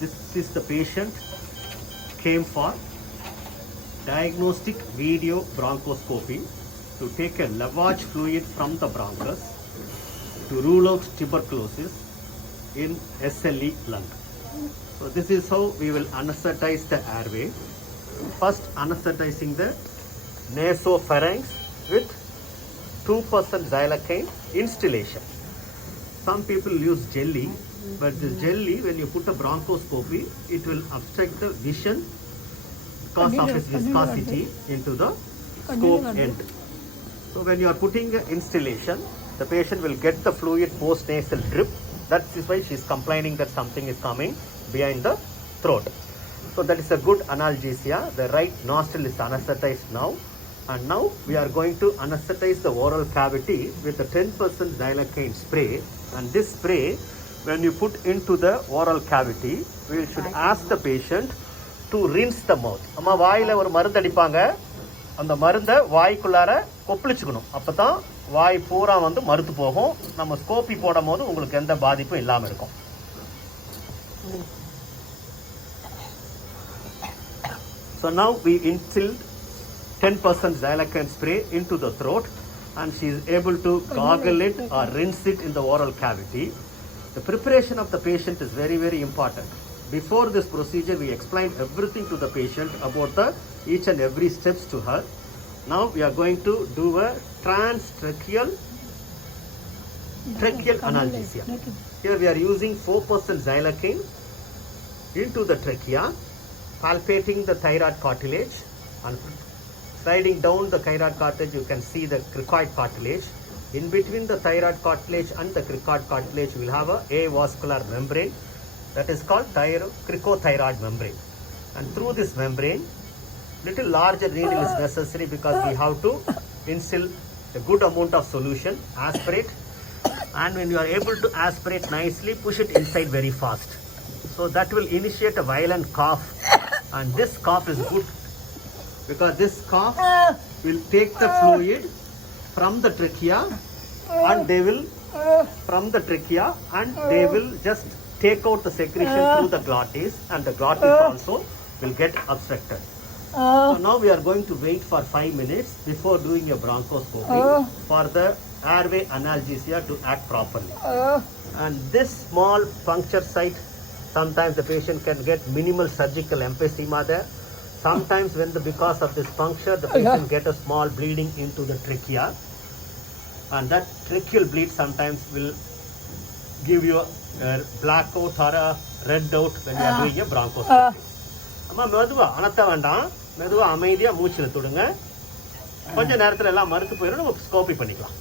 This is the patient came for diagnostic video bronchoscopy to take a lavage fluid from the bronchus to rule out tuberculosis in SLE lung. So this is how we will anesthetize the airway. First anesthetizing the nasopharynx with 2% xylocaine instillation. Some people use jelly, but the jelly, when you put a bronchoscopy, it will obstruct the vision because of its viscosity into the scope end. So when you are putting the instillation, the patient will get the fluid post-nasal drip. That is why she is complaining that something is coming behind the throat. So that is a good analgesia. The right nostril is anesthetized now. And now we are going to anesthetize the oral cavity with a 10% xylocaine spray. And this spray, when you put into the oral cavity, we should ask the patient to rinse the mouth. அம்மா வாயில் ஒரு மருந்து அடிப்பாங்க, அந்த மருந்தை வாய்க்குள்ளார கொப்பளிச்சுக்கணும். அப்போ தான் வாய் பூரா வந்து மறுத்து போகும். நம்ம ஸ்கோப்பி போடும் போது உங்களுக்கு எந்த பாதிப்பும் இல்லாமல் இருக்கும். So now we instilled 10% xylocaine spray into the throat, and she is able to gargle it or rinse it in the oral cavity. The preparation of the patient is very, very important. Before this procedure, we explained everything to the patient about each and every steps to her. Now we are going to do a transtracheal analgesia. Here we are using 4% xylocaine into the trachea, palpating the thyroid cartilage, and sliding down the thyroid cartilage, you can see the cricoid cartilage. In between the thyroid cartilage and the cricoid cartilage, we will have a avascular membrane that is called cricothyroid membrane. And through this membrane, little larger needle is necessary because we have to instill a good amount of solution, aspirate, and when you are able to aspirate nicely, push it inside very fast. So that will initiate a violent cough, and this cough is good because this cough will take the fluid from the trachea, and they will just take out the secretion through the glottis, and the glottis also will get obstructed. So now we are going to wait for 5 minutes before doing a bronchoscopy for the airway analgesia to act properly. And this small puncture site, sometimes the patient can get minimal surgical emphysema there. Sometimes because of this puncture, the patient get a small bleeding into the trachea, and that tracheal bleed sometimes will give you a blackout or a red out when you are doing a bronchoscopy. அம்மா மெதுவா அனத்த வேண்டாம், மெதுவா அமைதியா மூச்சில் தொடுங்க. கொஞ்ச நேரத்துல எல்லாம் மறுத்து போயிடும், நம்ம ஸ்கோப்பி பண்ணிக்கலாம்.